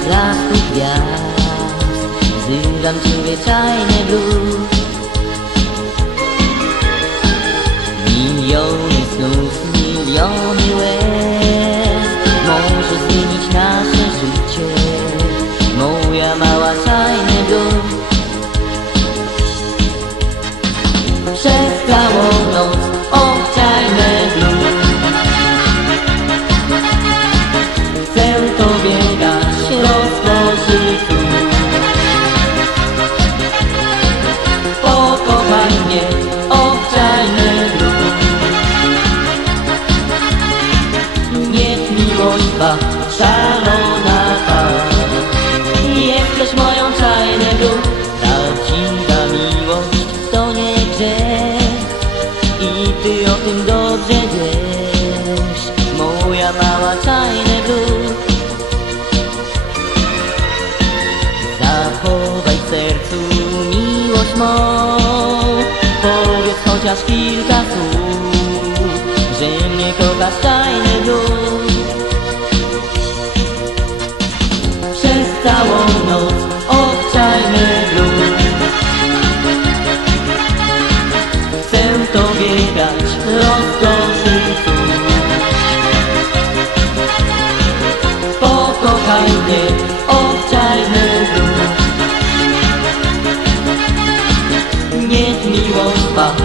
światła blasku gwiazd Wzywam Cię wieczajny blues Miliony snów, miliony łez. Może zmienić nasze życie. Moja mała tajny blues miłość Twa szalona trwa Jesteś moją blues Prawdziwa miłość to nie grzech I Ty o tym dobrze wiesz Moja mała blues Zachowaj w sercu miłość mą. Powiedz chociaż kilka słów całą noc obczajmy blues Chcę Tobie dać rozkoszy słów Pokochaj mnie, obczajmy blues Niech miłość Twa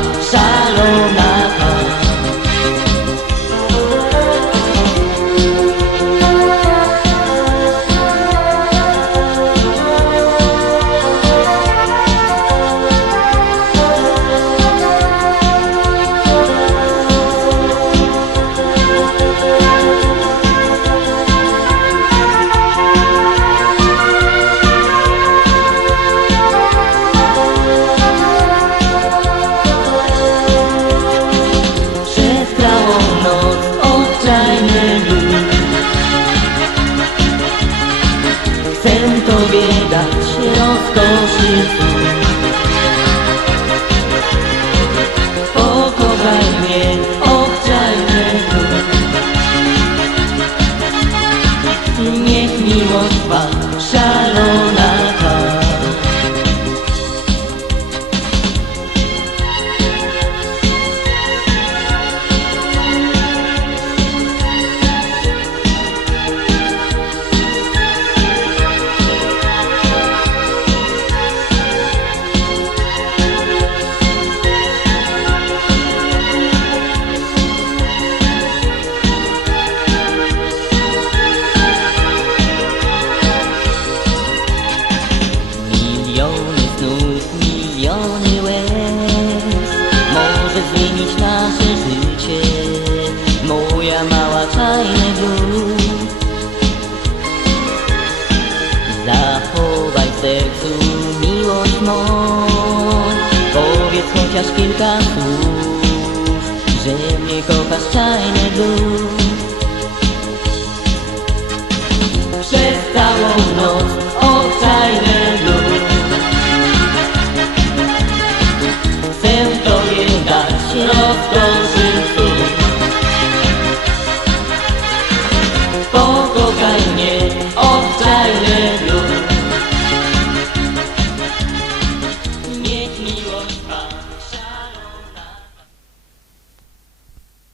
Tobie dać rozkoszy Pokochaj mnie, chociaż kilka słów Że mnie kochasz czajny był Przez całą noc obczajny był Chcę tobie dać rozkoszy